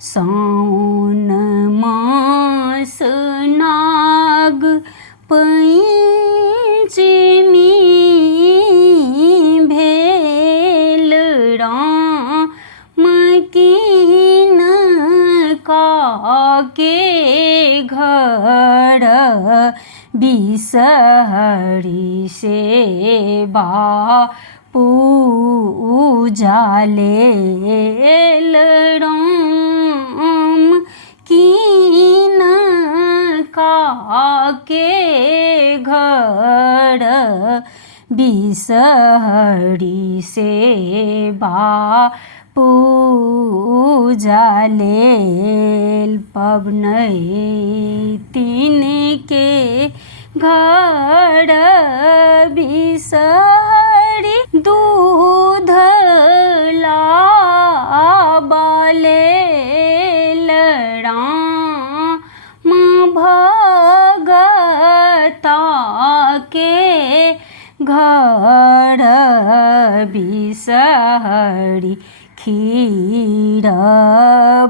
सावन मास नाग पंचमी भेल राम कीन काके घर बिसहरी सेवा पूजा लेल राम कीन काके घर बिसहरी सेवा पूजा लेल। पबनैतिन के घर बिसहरी दूध लाबा लेल राम भगता के घर बिसहरी खीर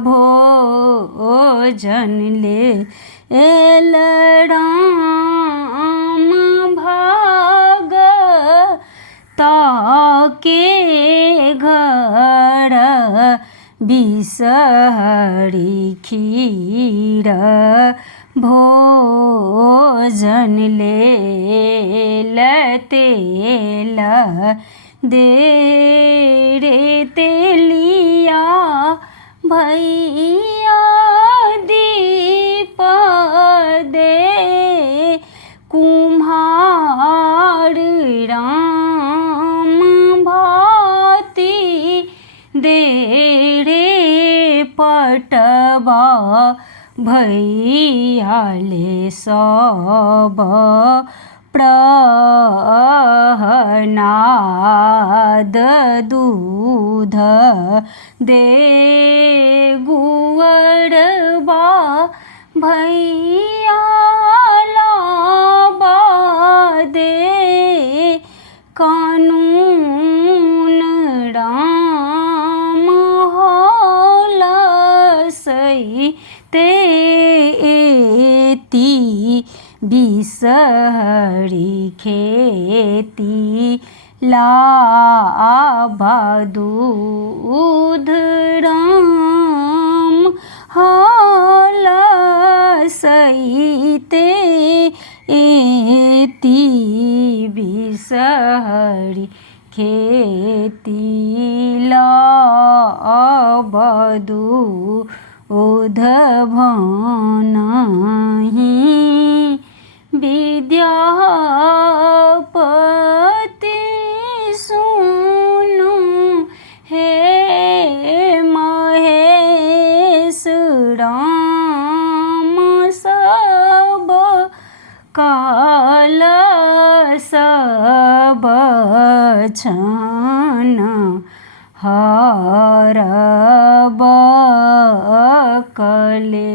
भोजन लेल राम भगता के घर बिसहरी खीर भोजन लेल। तेल दे रे तेलिया भैया दीप दे कुम्हार राम भाती दे रे पटवा भैया ले सब प्रहनाद दूध दे गुअरबा भैया लाबा दे कानून राम हलसई ते एती बिसहरी खेती लाबा दूध राम हलसई ते एती बिसहरी खेती लाबा दूध भनहि विद्यापति सुनु हे महेश राम सब काल सब क्षण हरब कले।